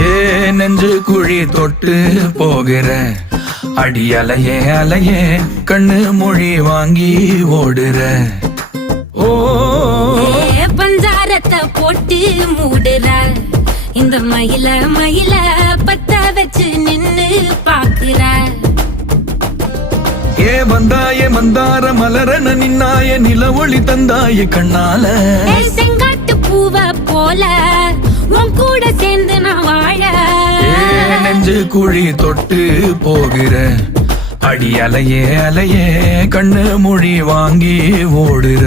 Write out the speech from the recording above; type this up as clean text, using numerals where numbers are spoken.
ஏ நெஞ்சு குழி தொட்டு போகிற அடி அலையே அலையே கண்ணு மொழி வாங்கி ஓடுற. ஓ பஞ்சாரத்தை போட்டு மூடுற இந்த மயில மயில பத்த வச்சு நின்னு பாக்குற. ஏ வந்தாய மந்தார மலரன நின்னாய நில ஒளி தந்தாய கண்ணால. செங்காட்டு பூவ போல உன் கூட சேர்ந்து நான் வாழ. நெஞ்சு குழி தொட்டு போகிற அடி அலையே அலையே கண்ணு மொழி வாங்கி ஓடுற.